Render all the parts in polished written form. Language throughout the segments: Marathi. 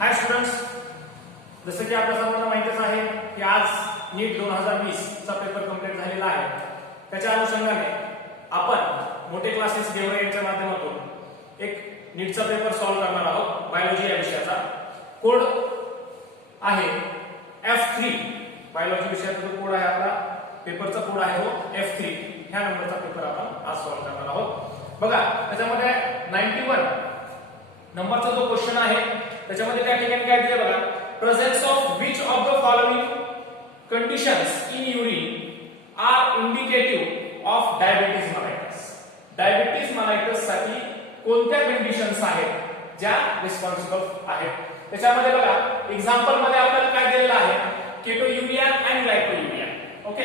हाय स्टुडंट्स, जसं की आपल्या सर्वांना माहितीच आहे की आज नीट 2020 चा पेपर कंप्लीट झालेला आहे. त्याच्या अनुषंगाने आपण मोठे क्लासेस गेवरे यांच्या माध्यमातून एक नीटचा पेपर सॉल्व्ह करणार आहोत. बायोलॉजी या विषयाचा कोड आहे F3. बायोलॉजी विषयाचा जो कोड आहे आपला पेपरचा कोड आहे तो F3. ह्या नंबरचा पेपर आपण आज सॉल्व्ह करणार आहोत. बघा त्याच्यामध्ये 91 नंबरचा जो क्वेश्चन आहे त्याच्यामध्ये त्या ठिकाणी काय दिलं बघा, presence of which of the following conditions in urine are indicative of diabetes mellitus. Diabetes mellitus साठी कोणत्या कंडिशन्स आहेत ज्या रिस्पॉन्सिबल आहेत. त्याच्यामध्ये बघा एक्झाम्पल मध्ये आपल्याला काय दिलेलं आहे, केटोयुरिया अँड ग्लायकोयुरिया. ओके,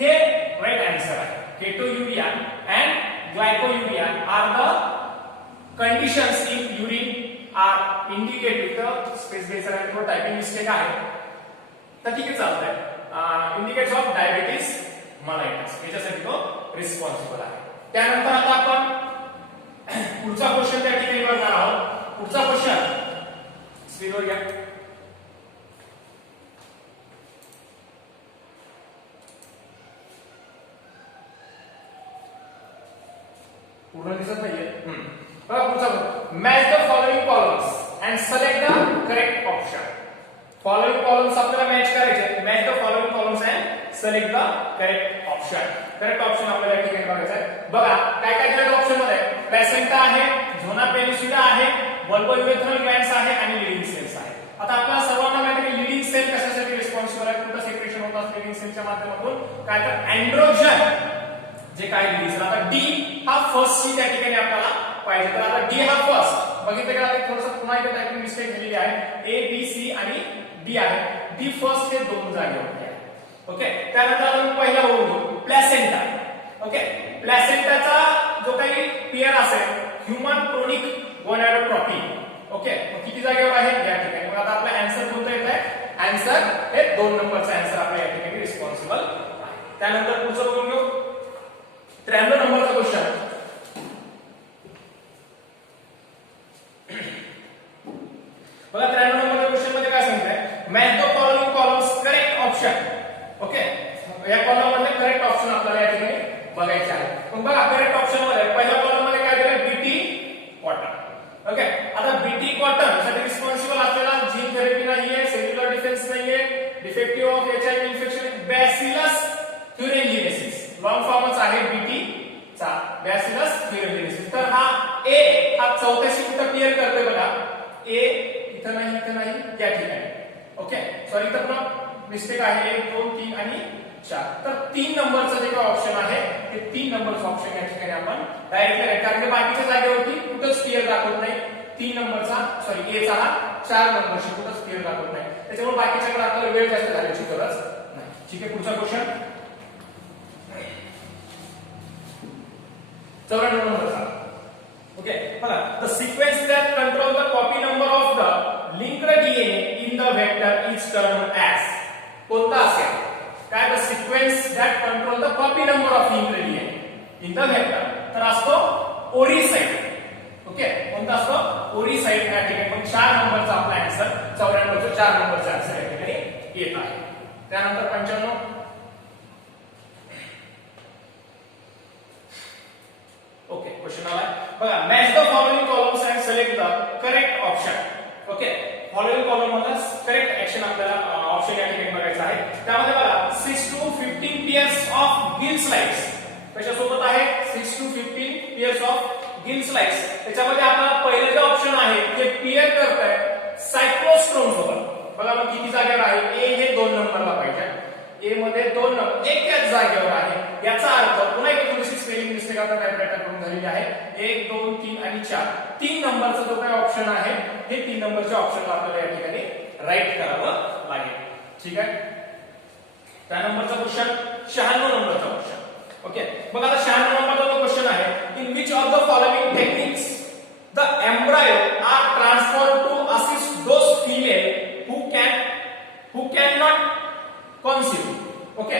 हे राईट आन्सर आहे. Ketonuria and glycosuria are the conditions in urine are indicative. तर स्पेस द्यायचा आहे, थोडं टायपिंग मिस्टेक आहे तर ठीक आहे चालतंय. इंडिकेट्स ऑफ डायबिटीज मेलाइटस याच्यासाठी तो रिस्पॉन्सिबल आहे. त्यानंतर आता आपण पुढचा क्वेश्चन त्या ठिकाणी बघणार आहोत. पुढचा क्वेश्चन स्क्रीनवर घ्या. पूर्ण दिसत नाहीये. बघा पुढचा, match the following columns and select the correct option. Following columns आपल्याला मॅच करायचे. Match the following columns and select the correct option. Correct option आपल्याला या ठिकाणी बघायचं आहे. बघा काय काय दिलं ऑप्शन मध्ये, प्लॅसेंटा आहे, झोना पेनिसिला आहे, बल्बोयुरेथ्रल ग्लँड्स आहे आणि लिडिंग सेल्स आहे. आता आपल्याला सर्वांना माहिती आहे की लिडिंग सेल कशासाठी रिस्पॉन्सिबल आहे, कुठं सेक्रेशन होत असते लिडिंग सेलच्या माध्यमातून, काय तर अँड्रोजन जे काय रिलीज. आता डी हा फर्स्ट सी त्या ठिकाणी आपल्याला पाहिजे. तर आता डी हा फर्स्ट बघितलं का, थोडंसं पुन्हा इथे टायपिंग मिस्टेक झालेली आहे. ए बी सी आणि डी आहे. डी फर्स्ट हे दोन जागेवरती आहे. ओके, त्यानंतर आपण पहिला ओळखू प्लॅसेंटा. ओके, प्लॅसेंटाचा जो काही पेअर असेल ह्यूमन क्रोनिक गोनॅडोट्रॉपी. ओके, किती जागेवर आहे या ठिकाणी. मग आता आपला आन्सर कोणता येत आहे, आन्सर हे 2 नंबरचा आन्सर आपल्या या ठिकाणी रिस्पॉन्सिबल आहे. त्यानंतर पुढचं बघून घेऊ 93 नंबरचा क्वेश्चन. बघा 93 नंबरच्या क्वेश्चन मध्ये काय सांगताय, match the following columns correct option. Okay, या कॉलम मध्ये करेक्ट ऑप्शन आपल्याला या ठिकाणी बघायचे आहे. मग बघा करेक्ट ऑप्शन मध्ये पहिल्या कॉलम मध्ये काय दिलं, बीटी कॉटन. ओके, आता बीटी कॉटन साठी रिस्पॉन्सिबल असलेला जीन थेरपी नाहीये, सेल्युलर डिफेन्स नाहीये, defective of HIV infection, Bacillus thuringiensis. Long फॉर्मच आहे बीटी चा, बॅसिलस थ्युरिनजिनेसिस. तर हा ए हा चौथ्याशी कुठं क्लिअर करतोय बघा, ए इथं नाही त्या ठिकाणी. ओके, सॉरी इथं पण मिस्टेक आहे. 1 2 3 आणि 4. तर 3 नंबरचा जे काही ऑप्शन आहे ते 3 नंबरचा ऑप्शन या ठिकाणी आपण डायरेक्टली राईट, कारण बाकीच्या जागेवरती कुठंच क्लिअर दाखवत नाही. 3 नंबरचा सॉरी ए चा हा 4 नंबरशी कुठंच क्लिअर दाखवत नाही. त्याच्यामुळे बाकीच्याकडे आपल्याला वेळ जास्त घालायची गरज नाही. ठीक आहे, पुढचा क्वेश्चन 94 नंबरचा. ओके, बघा the sequence that control the copy number of the linked DNA in the vector is termed as. कोणता असेल, काय the sequence that control the copy number of linked DNA in the vector, तर असतो ओरिसाइट. ओके, कोणता असतो, ओरिसाइट. या ठिकाणी मग 4 नंबरचा आपला आन्सर, 94चा 4 नंबरचा आन्सर या ठिकाणी येत आहे. त्यानंतर 95. ओके, क्वेश्चन आला बघा, match the following columns and select the correct option. Okay, following column मध्ये करेक्ट ऍक्शन आपल्याला ऑप्शन या ठिकाणी बघायचा आहे. त्यामध्ये बघा 6 to 15 pairs of gill slides कशा सोबत आहे, 6 to 15 pairs of gill slides. त्याच्यामध्ये आपल्याला पहिले जे ऑप्शन आहे ते पेअर करताय सायक्लोस्ट्रोम सोबत. बघा मग किती जागेवर आहे, ए हे 2 नंबरला पाहिजे. ए मध्ये 2 नंबर एकाच जागेवर आहे. याचा अर्थ पुन्हा एक थोडीशी स्पेलिंग मिस्टेक आता टाइपरायटर कडून झालेली आहे. 1 2 3 आणि 4. 3 नंबरचा जो काही ऑप्शन आहे हे 3 नंबरच्या ऑप्शनला आपल्याला या ठिकाणी राईट करावं लागेल. ठीक आहे, त्या नंबरचा क्वेश्चन 96 नंबरचा क्वेश्चन. ओके, बघा आता 96 नंबरचा जो क्वेश्चन आहे, in which of the following techniques the embryo are transform to assist those female who can not conceive. Okay,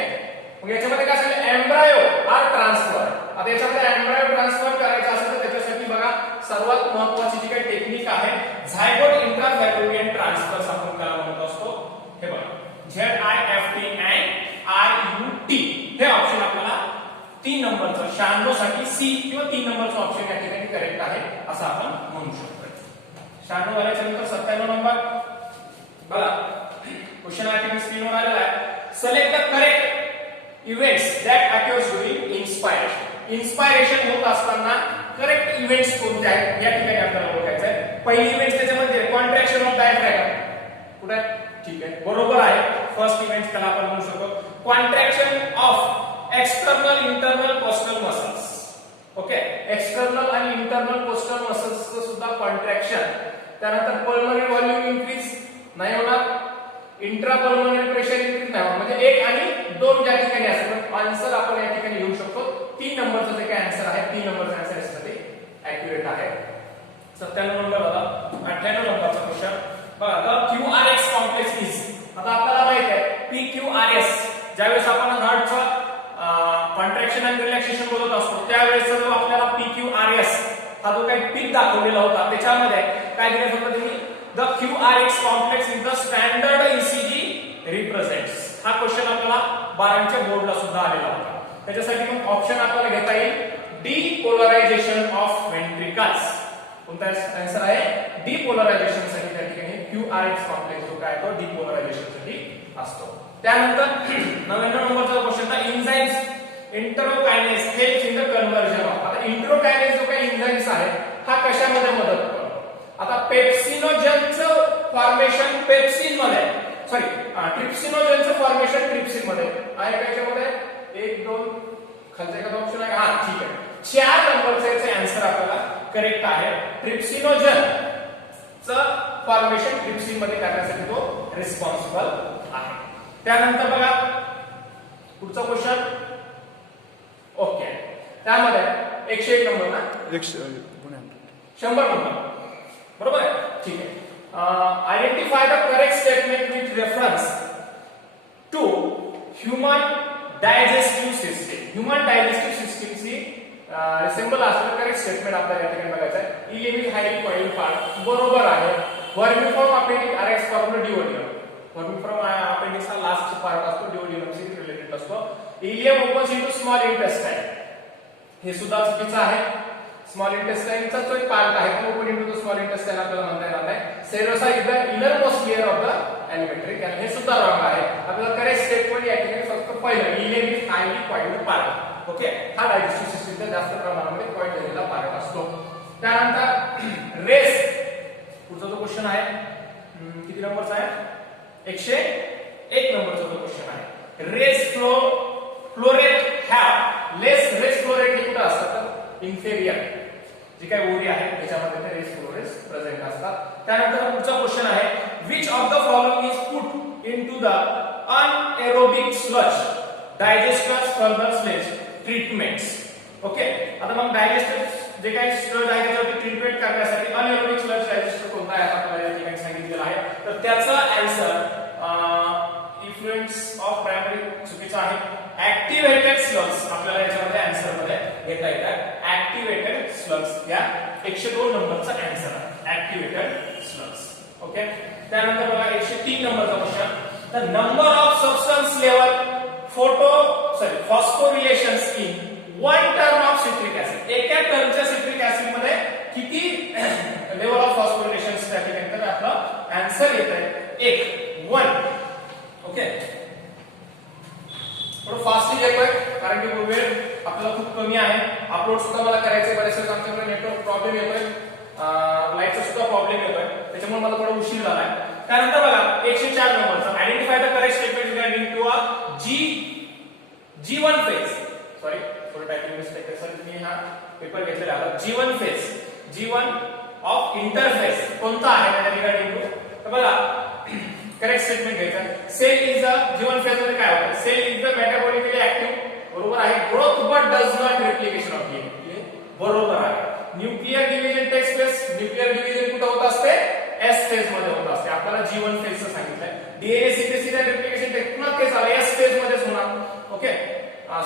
मग याच्यामध्ये काय असेल, एम्ब्रायो आर ट्रान्सफर. आता याच्यामध्ये एम्ब्रायो ट्रान्सफर करायचं असेल तर त्याच्यासाठी बघा सर्वात महत्त्वाची जी काही टेक्निक आहे, झायगोट इंट्रा हेटेरोजन ट्रान्सफर्स आपण काय म्हणत असतो हे बघा ZIFT and IUT हे ऑप्शन आपल्याला 3 नंबरचं 96 साठी सी किंवा 3 नंबरचं ऑप्शन या ठिकाणी करेक्ट आहे असं आपण म्हणू शकतो. 96 झाल्याच्या नंतर 97 नंबर बघा क्वेश्चन या ठिकाणी स्क्रीनवर आलेला आहे. Select the correct events that occurs during inspiration. Inspiration होत असताना करेक्ट इव्हेंट्स कोणते आहेत या ठिकाणी आपल्याला ओळखायचं आहे. पहिली इव्हेंट त्याच्यामध्ये कॉन्ट्रॅक्शन ऑफ डायफ्रॅगम कुठे आहे? ठीक आहे बरोबर आहे. फर्स्ट इव्हेंट त्याला आपण म्हणू शकतो contraction of external internal coastal muscles. Okay external आणि इंटरनल कोस्टल मसल्सचं सुद्धा कॉन्ट्रॅक्शन. त्यानंतर पल्मोनरी व्हॉल्यूम इन्क्रीज नाही होणार, इंट्रा पल्मोनरी प्रेशर इन्क्रीज नाही होणार. म्हणजे 1 आणि 2 ज्या ठिकाणी असेल आन्सर आपण या ठिकाणी लिहू शकतो. 3 नंबरचं जे काही आन्सर आहे 3 नंबरचा आन्सर यासाठी ऍक्युरेट आहे. 97 नंबर बघा 98 नंबरचा क्वेश्चन बघा द QRS कॉम्प्लेक्स इज. आता आपल्याला माहित आहे PQRS ज्यावेळेस आपण हार्टचं कॉन्ट्रॅक्शन आणि रिलॅक्सेशन बोलत असतो त्यावेळेस जो आपल्याला PQRS हा जो काही पीक दाखवलेला होता त्याच्यामध्ये काय दिलं होतं त्यांनी the QRS complex is the standard ECG represents. हा क्वेश्चन आपल्याला 12च्या बोर्डला सुद्धा आलेला होता. त्याच्यासाठी मग ऑप्शन आपल्याला घेता येईल डीपोलरायझेशन ऑफ व्हेंट्रिकल्स. कोणता आन्सर आहे? डीपोलरायझेशन साठी त्या ठिकाणी QRS कॉम्प्लेक्स जो काय तो डीपोलरायझेशन साठी असतो. त्यानंतर 99 नंबरचा क्वेश्चन था enzymes enterokinase help in the conversion of. आता इंटरोकायनेज जो काही एन्झाइम्स आहे हा कशामध्ये मदत करतो? आता पेप्सिनोजनचं फॉर्मेशन पेप्सिन मध्ये सॉरी ट्रिप्सिनोजनचं फॉर्मेशन ट्रिप्सिन मध्ये आहे. कशामध्ये 1 2 खालचा एखादा ऑप्शन आहे. हा ठीक आहे 4 नंबरचा याचा आन्सर आपल्याला करेक्ट आहे. ट्रिप्सिनोजन च फॉर्मेशन ट्रिप्सिन मध्ये करण्यासाठी तो रिस्पॉन्सिबल आहे. त्यानंतर बघा पुढचा क्वेश्चन ओके त्यामध्ये 101 नंबर ना 100 नंबर बरोबर आहे ठीक आहे. Identify the correct statement with reference to human digestive system. Human digestive सिस्टीमची रिसेंबल असलेलं करेक्ट स्टेटमेंट आपल्याला या ठिकाणी बघायचं आहे. इलेव्हिन हायली कॉइल पार्ट बरोबर आहे. वर्मिफॉर्म अपेंडिक्स आर एक्सफॉर्मड डिओडियम. वर्मिफॉर्म अपेंडिक्स हा लास्ट पार्ट असतो डिओडियमशी रिलेटेड असतो. Ileum opens into small intestine हे सुद्धा चुकीचं आहे. स्मॉल इंटेस्टाइनचा जो एक पार्ट आहे तो open into the small intestine आपल्याला म्हणता येणार नाही. Serosa is the inner most layer of the elementary canal हे सुद्धा रॉंग आहे. आपल्याला करेक्ट स्टेटमेंट या ठिकाणी फक्त पहिलं ilium is highly coiled part. Okay हा डायजेस्टिव्ह सिस्टीमचा जास्त प्रमाणामध्ये कॉइल झालेला पार्ट असतो. त्यानंतर रेस पुढचा जो क्वेश्चन आहे किती नंबरचा आहे 101 नंबरचा जो क्वेश्चन आहे. Rays floret have less rays floret हे कुठे असतात इन्फेरियर जे काही ओरी आहे त्याच्यामध्ये ते रेस फ्लोरेट्स प्रेझेंट असतात. त्यानंतर पुढचा क्वेश्चन आहे which of the following is put into the anaerobic sludge digesters further slash treatments. Okay आता मग डायजेस्टर जे काही स्लज आहे त्याच्यावरती ट्रीटमेंट करण्यासाठी अनएरोबिक स्लज डायजेस्टर कोणता आहे आपल्याला या ठिकाणी सांगितलेलं आहे. तर त्याचा आन्सर इफ्लुएन्स ऑफ प्रायमरी चुकीचा आहे. ऍक्टिव्हेटेड स्लग्स आपल्याला याच्यामध्ये आन्सर मध्ये घेता येतात. ऍक्टिव्हेटेड स्लग्स या 102 नंबरचा आन्सर आहे ऍक्टिव्हेटेड स्लग्स. ओके त्यानंतर बघा 103 नंबरचा question the number of substance level phosphorylations in 1 turn of citric acid. एका टर्नच्या सिट्रिक ऍसिड मध्ये किती लेवल ऑफ फॉस्फोरिलेशन्स त्या ठिकाणी तर आपला आन्सर येत आहे 1. ओके थोडं फास्टली येतोय कारण की वेळ आपल्याला खूप कमी आहे. अपलोड सुद्धा मला करायचंय. बरेचसे आमच्याकडे नेटवर्क प्रॉब्लेम येतोय लाईटचा सुद्धा प्रॉब्लेम येतोय त्याच्यामुळे मला थोडा उशीर झालाय. त्यानंतर बघा 104 नंबरचा identify the correct statement regarding to a G1 phase. Sorry थोडं टायपिंग मिस्टेक आहे सर. मी हा पेपर घेतलेला आहे. G1 phase G1 of interface कोणता आहे त्याच्या रिगार्डिंग टू तर बघा करेक्ट स्टेटमेंट घ्यायचं. Cell is a G1 phase मध्ये काय होतं cell is the metabolically active बरोबर आहे. Growth but does not replication of DNA बरोबर आहे. Nuclear division takes place nuclear division कुठे होत असते एस फेज मध्ये होत असते. आपल्याला G1 फेज सांगितलंय. डीएनए सिंथेसिस आणि रिप्लिकेशन टेक्स पुन्हा तेच आलं एस फेज मध्येच होणार. Okay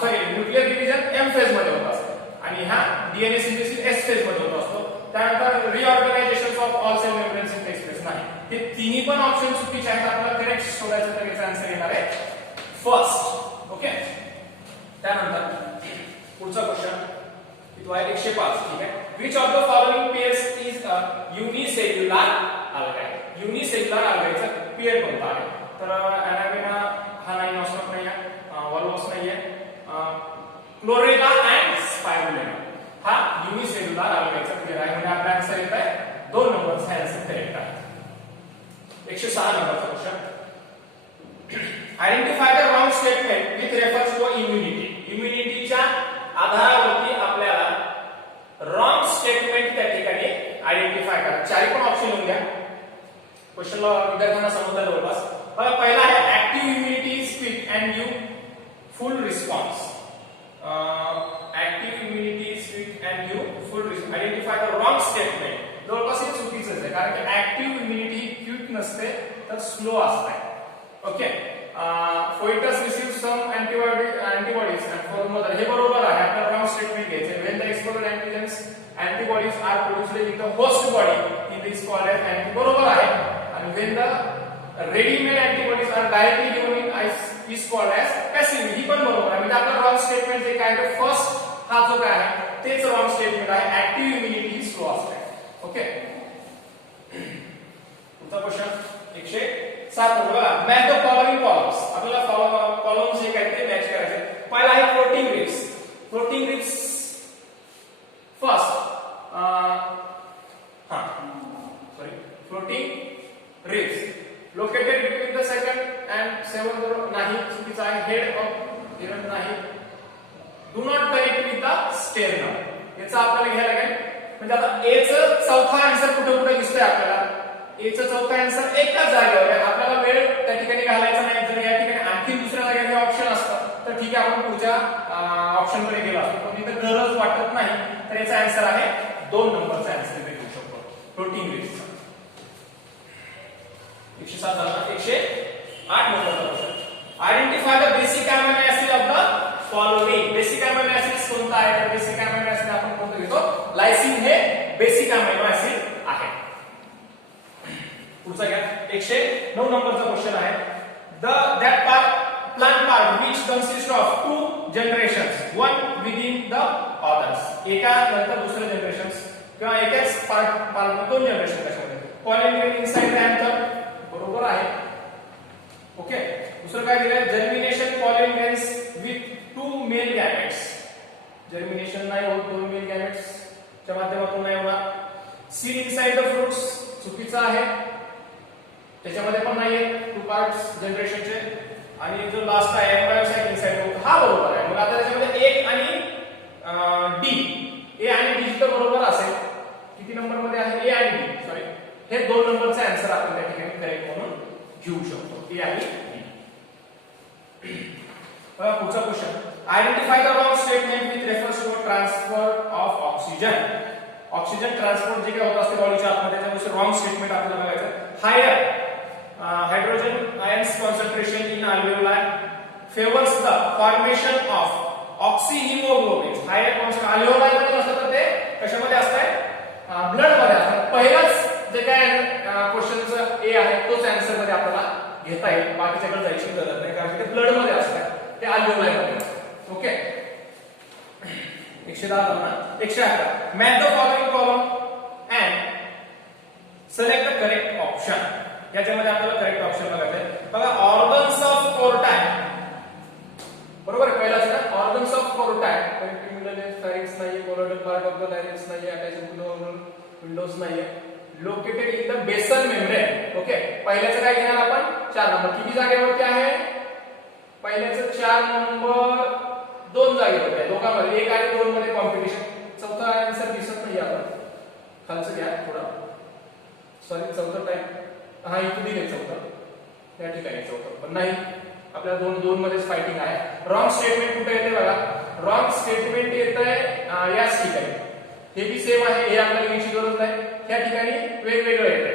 sorry nuclear division M phase मध्ये होत असते आणि हा डीएनए सिंथेसिस एस फेज मध्ये होत असतो. त्यानंतर reorganisation of all cell membranes takes place नाही. हे तिन्ही पण ऑप्शन चुकीचे आहेत. आपल्याला करेक्ट शोधायचं तर याचा आन्सर येणार आहे फर्स्ट. ओके, त्यानंतर पुढचा क्वेश्चन तो आहे 105. ठीक आहे. Which of the following pairs is a unicellular algoid. Unicellular अल्गाइडचा पेयर कोणता आहे? तर अॅनाबेना हा नाही, नॉस्ट्रॉप नाही आहे, वॉल्वस नाही आहे, क्लोरेला अँड स्पायरुलिना हा युनिसेल्युलर अल्गाइडचा पेयर आहे. म्हणजे आपला आन्सर येत आहे 2 नंबरचा आन्सर करेक्ट आहे. 106 नंबरचा question. Identify the wrong statement with reference to immunity. इम्युनिटीच्या आधारावरती आपल्याला रॉंग स्टेटमेंट त्या ठिकाणी आयडेंटिफाय करा. चारही पण ऑप्शन लिहून घ्या. क्वेश्चनला विद्यार्थ्यांना समजलं जवळपास. बघा, पहिला आहे active immunity is quick and give full response. Active immunity is quick and give full response. Identify the wrong statement. जवळपास हे चुकीचं आहे, कारण की ऍक्टिव्ह इम्युनिटी क्विक नसते तर स्लो असते. Okay, foetus receive some antibodies and for mother. हे बरोबर आहे. आपल्याला रॉंग स्टेटमेंट घ्यायचे. when the exposed antigens antibodies are produced in the host body it is called as anti. बरोबर आहे. आणि when the ready-made antibodies are directly given in ice is called as passive. ही पण बरोबर आहे. म्हणजे आपला रॉंग स्टेटमेंट जे काय आहे, फर्स्ट हा जो काय आहे तेच रॉंग स्टेटमेंट आहे. ऍक्टिव्ह इम्युनिटी स्लो असते. ओके, पुढचा क्वेश्चन 107. बघा, मॅच द फॉलोइंग कॉलम्स. आपल्याला कॉलम्स जे काय ते मॅच करायचे. पहिला आहे floating ribs. Floating ribs first floating ribs located between the second and 7th नाही, चुकीचा आहे. हेड ऑफ इव्हेंट नाही. Do not connect with the sternum. याचा आपल्याला घ्यायला लागेल. म्हणजे आता ए चं चौथा आन्सर कुठे कुठे दिसतोय आपल्याला. ए चं चौथा आन्सर एकाच जागेवर आहे. आपल्याला वेळ त्या ठिकाणी घालायचा नाही. जर या ठिकाणी आणखी दुसऱ्या जागेवर हे ऑप्शन असतं तर ठीक आहे, आपण पुढच्या ऑप्शनकडे गेलो असतो. पण इथं गरज वाटत नाही, तर याचा आन्सर आहे 2 नंबरचा आन्सर घेऊ शकतो प्रोटीन रिब्स. 107 झाला. 108 नंबरचा question. Identify the basic amino acid of the following. Basic amino acid कोणता आहे? तर बेसिक अमिनो ऍसिड आपण कोणतं घेतो? लायसिन हे बेसिक अमिनो ऍसिड आहे. पुढचा घ्या. 109 नंबरचा क्वेश्चन आहे. that plant part which consists of 2 generations, one within the others. एका नंतर दुसरे जनरेशन्स किंवा एकाच पार्ट 2 जनरेशन कशामध्ये. pollen grain inside the anther बरोबर आहे. ओके, दुसरं काय दिलंय? Germination pollen grains with 2 male gametes. Germination नाही होत 2 male gametes च्या माध्यमातून नाही होणार. seed inside the fruits चुकीचा आहे. त्याच्यामध्ये पण नाहीये 2 पार्ट्स जनरेशनचे. आणि जो लास्ट आहे एम्ब्रायोसाइट इनसाइड हा बरोबर आहे. मग आता त्याच्यामध्ये 1 आणि डी, ए आणि डी तर बरोबर असेल. किती नंबर मध्ये आहे? ए आणि डी. सॉरी, हे 2 नंबरचे आन्सर आपण त्या ठिकाणी करेक्ट म्हणून घेऊ शकतो. ए आणि डी. पुढचा question. Identify the wrong statement with reference to transfer of oxygen. Oxygen transport जे काय होत असते बॉडीच्या आतमध्ये, त्यानुसार रॉंग स्टेटमेंट आपल्याला बघायचं. Higher hydrogen ions concentration in alveoli favors the formation of oxyhemoglobin. higher concentration alveoli मध्ये असतं तर ते कशामध्ये असतं? ब्लड मध्ये असतं. पहिलाच जे काय क्वेश्चनचं ए आहे तोच आन्सर मध्ये आपल्याला घेता येईल. बाकीच्याकडे जायची गरज नाही, कारण ते ब्लड मध्ये असतं, ते alveoli मध्ये असतं. ओके, 110 ना. 111. match the following column and select the correct option. याच्यामध्ये आपल्याला करेक्ट ऑप्शन बघायचं आहे. बघा, ऑर्गन्स ऑफ कोर्टाय बरोबर आहे. पहिलाच ना, ऑर्गन्स ऑफ कोर्टाय. फेरिंग्स नाहीये, colloidal part of the larynx नाहीये, अटॅचमेंट विंडोज नाहीये. Located in the basal membrane. Okay, पहिल्याचं काय घेणार आपण? 4 नंबर. किती जागेवरती आहे? पहिल्याचं 4 नंबर 2 जागेवरती आहे. दोघांमध्ये 1 आणि 2 मध्ये कॉम्पिटिशन. चौथा आन्सर दिसत नाही आपण. खालचं घ्या थोडा. सॉरी, चौथा टाइप हा इथे दिले चौथं, या ठिकाणी चौथं पण नाही. आपल्याला 2 मध्येच फायटिंग आहे. रॉंग स्टेटमेंट कुठे येते बघा? रॉंग स्टेटमेंट येतंय याच ठिकाणी. हे बी सेम आहे, हे आपल्याला घ्यायची गरज नाही. या ठिकाणी वेगवेगळं येतंय.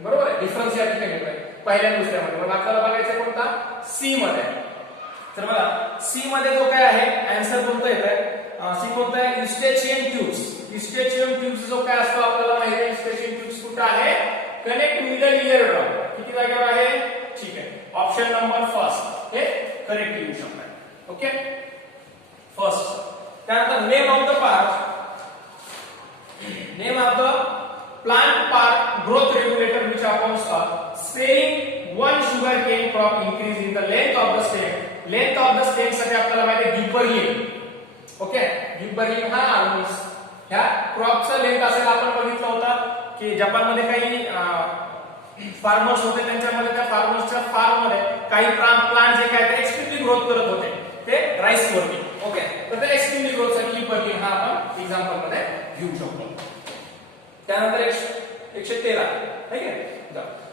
बरोबर आहे, डिफरन्स या ठिकाणी येतंय पहिल्या दुसऱ्यामध्ये. मग आपल्याला बघायचं कोणता? सी मध्ये. तर बघा, सी मध्ये जो काय आहे आन्सर कोणता येतंय? सी कोणता आहे? इस्टेचियन ट्यूब्स. इस्टेचियन ट्यूब्स जो काय असतो आपल्याला माहिती आहे. इस्टेचियन ट्यूब्स कुठे आहे? कनेक्ट मिडल इयर ड्रम किती जागेवर आहे? ठीक आहे, ऑप्शन नंबर फर्स्ट हे करेक्ट येऊ शकतात. Okay, first. त्यानंतर name of the part, name of the plant part growth regulator which accounts for sparing one sugarcane crop increase in the length of the stem. Length of the stem साठी आपल्याला माहिती आहे गिबरलिन. ओके, गिबरलिन हा हार्मोन्स ह्या क्रॉपचा लेंथ असेल. आपण बघितलं होतं की जपानमध्ये काही फार्मर्स होते, त्यांच्यामध्ये त्या फार्मर्सच्या फार्म मध्ये काही प्लांट जे काय ते एक्स्ट्रीमली ग्रोथ करत होते ते राईस वरती. ओके, तर ते एक्स्ट्रीमली ग्रोथ साठी गिबरलिन हा आपण एक्झाम्पल मध्ये घेऊ शकतो. त्यानंतर 113 ठीक आहे.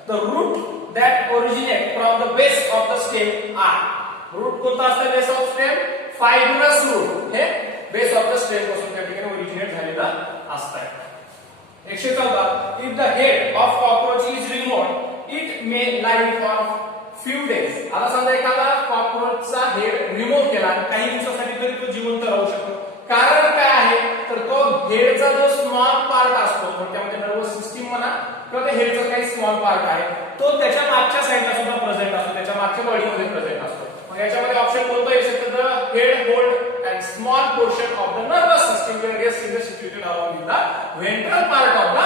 The root that originate from the base of the stem are. Root कोणता असतं base of stem? Fibrous root हे बेस ऑफ द स्टेम पासून त्या ठिकाणी ओरिजिनेट झालेलं असतं. 114 if the head of cockroach is removed it may live for few days. आता समजा एखादा कॉकरोचचा हेड रिमूव्ह केला काही दिवसासाठी तरी तो जिवंत राहू शकतो. कारण काय आहे तर तो हेडचा जो स्मॉल पार्ट असतो, त्यामध्ये नर्वस सिस्टीम म्हणा किंवा त्या हेडचा काही स्मॉल पार्ट आहे तो त्याच्या मागच्या साईडला सुद्धा प्रेझेंट असतो, त्याच्या मागच्या बॉडीमध्ये प्रेझेंट असतो. मग याच्यामध्ये ऑप्शन कोणतं येऊ शकतं? The head hold and small portion of the nervous system where rest is situated around the ventral part of the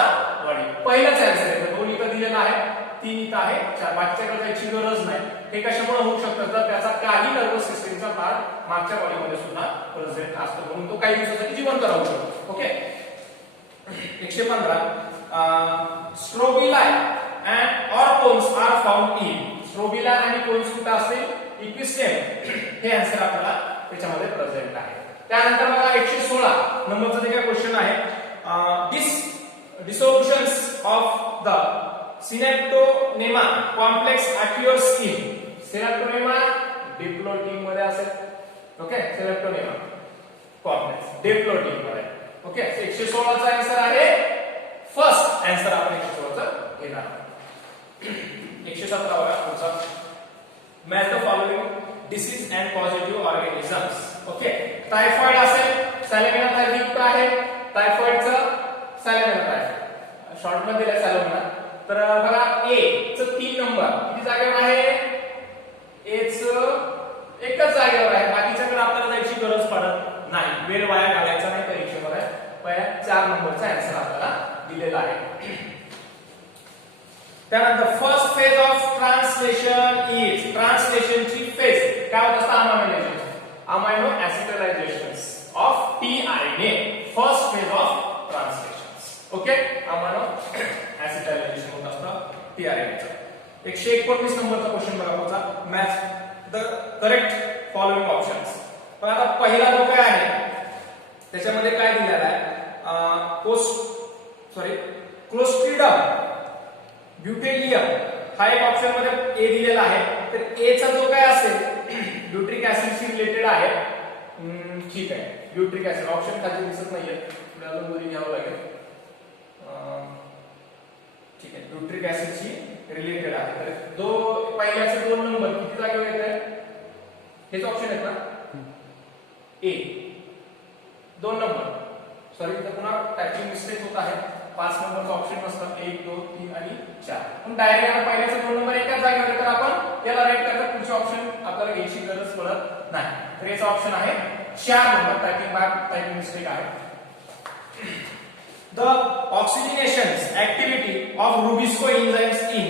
body. पहिलाच आन्सर आहे. दोन इथं दिलेला आहे, तीन इथं आहे, चार. बाकीच्याकडे याची गरज नाही. हे कशामुळे होऊ शकतं तर त्याचा काही नर्वस सिस्टीमचा पार्ट मागच्या बॉडीमध्ये सुद्धा प्रेझेंट असतो, म्हणून तो काही दिवसासाठी जिवंत राहू शकतो. Okay, 115 strobili and or cones are found in. Strobila आणि कोन्स कुठे असतील? इक्विस्टेम. हे आन्सर आपल्याला त्याच्यामध्ये प्रेझेंट आहे. त्यानंतर बघा 116 नंबरचा जे काय क्वेश्चन आहे, डिसोल्युशन्स ऑफ द सिनेप्टोनेमा कॉम्प्लेक्स अक्युअर्स इन. सिनेप्टोनेमा डिप्लोटिंग मध्ये असेल. ओके, सिनेप्टोनेमा कॉम्प्लेक्स डिप्लोटिंग मध्ये. ओके, 116 चा आन्सर आहे फर्स्ट आन्सर आपण 116 चा घेणार. 117 बघा पुढचा, match the following disease and positive organisms. Okay, typhoid असेल, सॅलेमिना टायफिक आहे. टायफॉइडचं सॅलेमिना टायफिक शॉर्ट मध्ये दिलं सॅलेमिना. तर बघा ए च 3 नंबर किती जागेवर आहे? ए च एकच जागेवर आहे, बाकीच्याकडे आपल्याला जायची गरज पडत नाही. वेळ वाया घालायचा नाही परीक्षेमध्ये. पहिल्या 4 नंबरचा आन्सर आपल्याला दिलेला आहे. त्यानंतर first phase of translation is. ट्रान्सलेशनची फेज काय होत असतं? Amino acetylisation of tRNA. First phase of translation. Okay, amino acetylisation होत असतं टीआरएनएचं. 119 नंबरचा क्वेश्चन बघा पुढचा, match the correct following options. पण आता पहिला जो काय आहे त्याच्यामध्ये काय दिलेला आहे? क्लोस्ट्रिडियम ब्युटेलियम हा एक ऑप्शन मध्ये ए दिलेला आहे. तर ए चा जो काय असेल ब्युट्रिक ऍसिडशी रिलेटेड आहे. ठीक आहे, ब्युट्रिक ऍसिड ऑप्शन खाली दिसत नाहीये, आपल्याला बोली घ्यावं लागेल. ठीक आहे, ब्युट्रिक ऍसिडशी रिलेटेड आहे. तर पहिल्याचे 2 नंबर किती जागेवर येत आहे? हेच ऑप्शन आहेत ना? ए 2 नंबर. सॉरी, इथं पुन्हा टायपिंग मिस्टेक होत आहे. 5 नंबरचा ऑप्शन नसतात, 1 2 3 आणि 4. पण डायरेक्ट पहिल्याचे 2 नंबर एकाच जागेवर तर आपण याला राईट करतात. पुढचे ऑप्शन आपल्याला घ्यायची गरज पडत नाही. तर याचा ऑप्शन आहे 4 नंबर. टायपिंग मिस्टेक आहे. The oxygenation activity of Rubisco enzymes in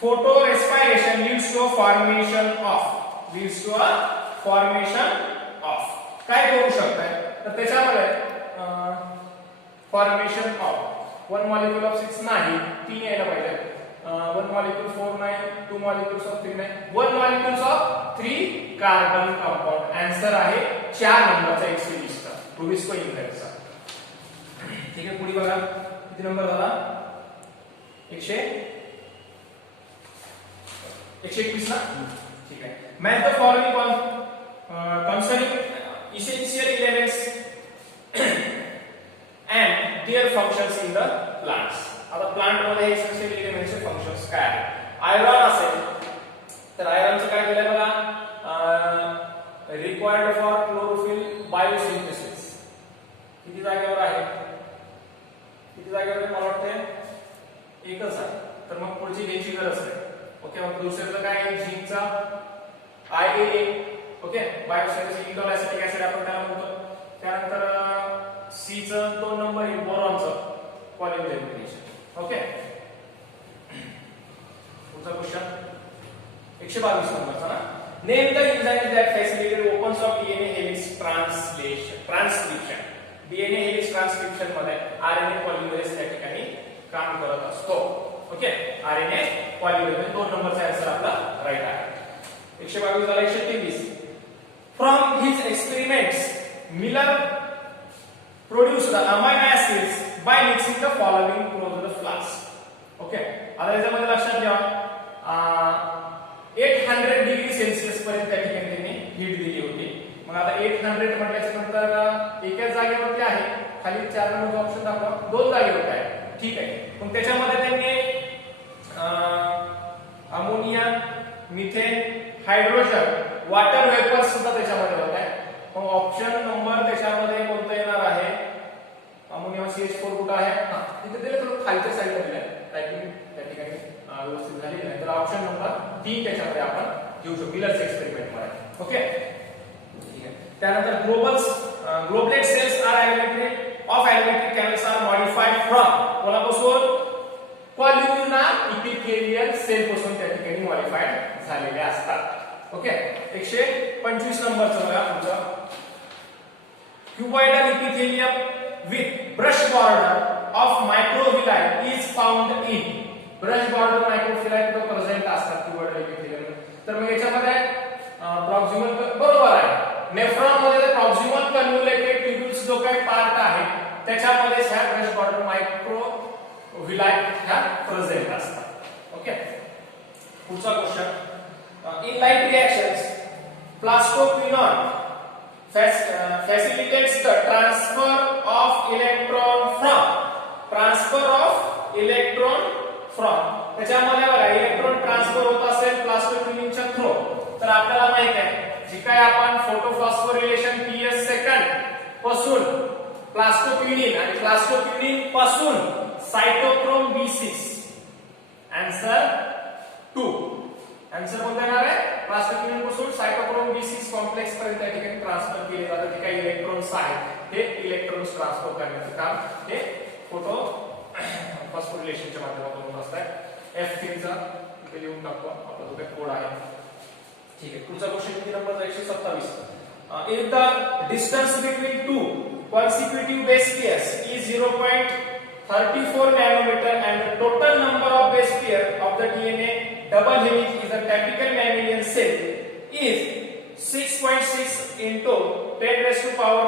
photorespiration leads to a formation of. काय करू शकताय तर त्याच्यामध्ये फॉर्मेशन ऑफ 1 molecule of 6 नाही, 3 यायला पाहिजे. 1 molecule 4 नाही, 2 molecules of 3 नाही, 1 molecules of 3 carbon compound. Answer आहे 4 नंबरचा एक्सलिस्ट रुबिस्को एन्झाइमचा. ठीक आहे, पुढे बघा किती नंबर झाला? 121 ना. ठीक आहे, match the following concerning essential elements and their functions in the plants. आता प्लांट मध्ये इसेन्शियल एलिमेंट्सचे फंक्शन्स काय आहेत? आयरन असेल तर आयरनचं काय केलंय बघा, रिक्वायर्ड फॉर क्लोरोफिल बायोसिंथेसिस. किती जागेवर आहे? किती जागेवर? मला वाटतं एकच आहे. एकच आहे. ओके, मग दुसऱ्याचं काय आहे, झिंकचा IAA. ओके, बायोसॅलिस इंडोलॅसिटिक ऍसिड आपण त्याला म्हणतो. त्यानंतर सी चं 2 नंबर आहे बोरॉनचं पॉलिमरेशन. ओके, पुढचा क्वेश्चन 122 नंबरचा ना. Name the enzyme that facilitate opens of DNA helix transcription. DNA helix transcription मध्ये RNA पॉलिमरेज त्या ठिकाणी काम करत असतो. ओके, RNA पॉलिमरेज 2 नंबरचा आन्सर आपला राईट आहे. 122 झाला. 123 from his experiments Miller produced the amino acids by mixing the following closed flask. Okay, आता याच्यामध्ये लक्षात घ्या 800 डिग्री सेल्सिअस पर्यंत त्या ठिकाणी त्यांनी हीट दिली होती. मग आता 800 म्हटल्याच्या नंतर एकाच जागेवरती आहे, खाली 4 नंबरचा ऑप्शन दाखवा, 2 जागेवर आहे. ठीक आहे, मग त्याच्यामध्ये त्यांनी ammonia, methane, hydrogen, water vapour सुद्धा त्याच्यामध्ये होत आहे. मग ऑप्शन नंबर त्याच्यामध्ये कोणता येणार आहे? अमोनिया CH4 कुठे आहे? तिथे दिले थोडं खालच्या साईडला दिले, टायपिंग त्या ठिकाणी व्यवस्थित झालेली आहे. तर ऑप्शन नंबर 3 त्याच्यामध्ये आपण घेऊ शकतो मिलर्स एक्सपेरिमेंट मध्ये. ओके, ठीक आहे. त्यानंतर goblet cells are alimentary canals are modified from कोणापासून? पॉल्युना इपिथेलियल सेल पासून त्या ठिकाणी मॉडिफाइड झालेले असतात. ओके, 125 नंबरचा बघा तुमचा. क्युबॉइडल epithelium with brush border of microvilli is found in. brush border microvilli तो प्रेझेंट असतात क्युबॉइडल इपिथेलियम. तर मग याच्यामध्ये प्रॉक्सिमल बरोबर आहे. नेफ्रॉन मध्ये प्रॉक्सिमल कन्व्होल्युटेड ट्यूब्युल्स जो काही पार्ट आहे त्याच्यामध्ये ह्या ब्रश बॉर्डर मायक्रोविलाय ह्या प्रेझेंट असतात. ओके, पुढचा question. In light reactions plastoquinone facilitates the transfer of electron from त्याच्यामध्ये बघा इलेक्ट्रॉन ट्रान्सफर होत असेल प्लास्टोक्विनिनच्या थ्रू. तर आपल्याला माहित आहे जी काय आपण फोटोफॉस्फोरिलेशन PS सेकंड पासून प्लास्टोक्विनिन आणि प्लास्टोक्विनिन पासून सायटोक्रोम B6 आन्सर 2. आन्सर कोणता येणार आहे? प्लास्टोक्विनिन पासून सायटोक्रोम B6 कॉम्प्लेक्स पर्यंत त्या ठिकाणी ट्रान्सफर केले जातात. जे काही इलेक्ट्रॉन्स आहेत हे इलेक्ट्रॉन्स ट्रान्सफर करण्याचे काम हे फोटो फॉस्फोरिलेशनच्या माध्यमातून असतात. F3 चा इथे लिहून टाकतो आपला जो काही कोड आहे. ठीक आहे, पुढचा क्वेश्चन किती नंबरचा? 127. If the distance between two consecutive base pairs is 0.34 nanometer and the total number of base pair of the DNA double helix is a typical mammalian cell is 6.6 into 10 raised to power